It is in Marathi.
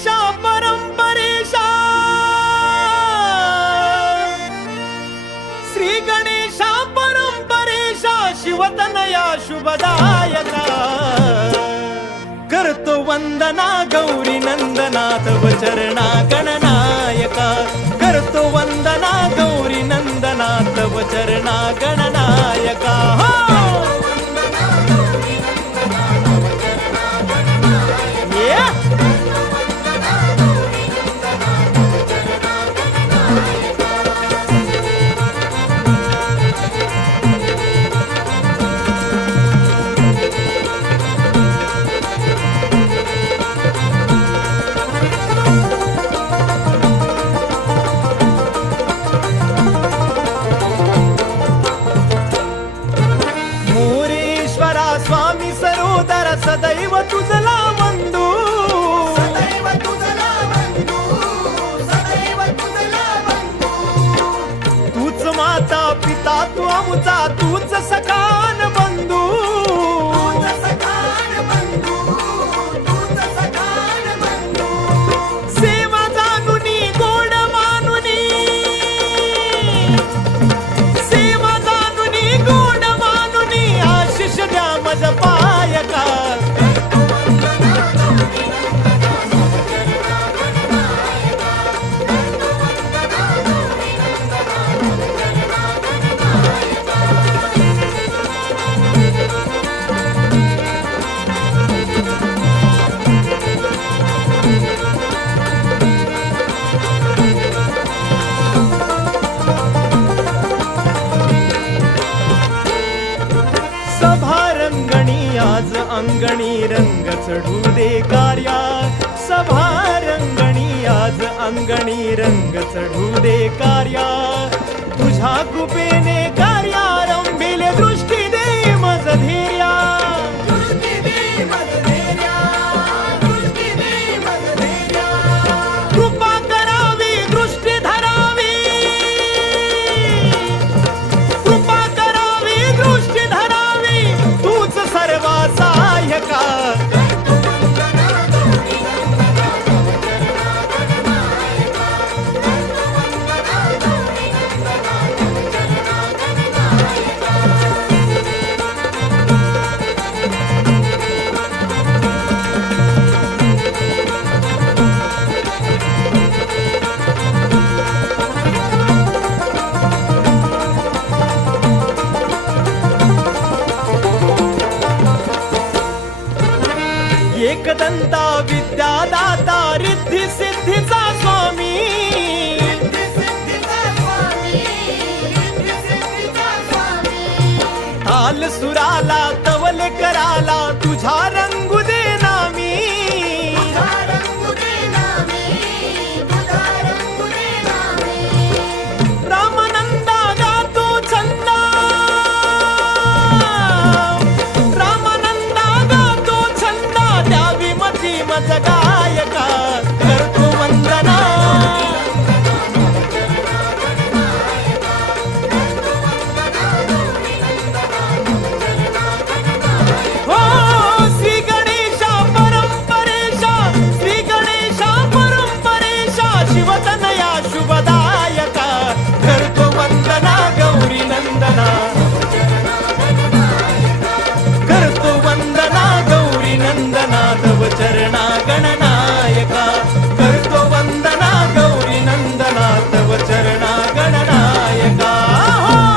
गणेशा परंपरेशा श्री गणेशा परंपरेशा शिवतनया शुभदायका। करतो वंदना गौरी नंदना तव चरणा गणनायका करतो वंदना गौरी नंदना तव चरणा गणना स्वामी सरोदर सदैव तुझला वंदू सदैव तुझला बंधू सदैव तुझला बंधू तूच माता पिता तू आमचा तूच सखान अंगणी रंग चढू दे कार्या. सभा रंगणी आज अंगणी रंग चढू दे कार्या. तुझ्या कृपेने का एकदंता विद्यादाता रिद्धी सिद्धीचा स्वामी. ताल सुराला तवल कराला तुझा रंग what's that?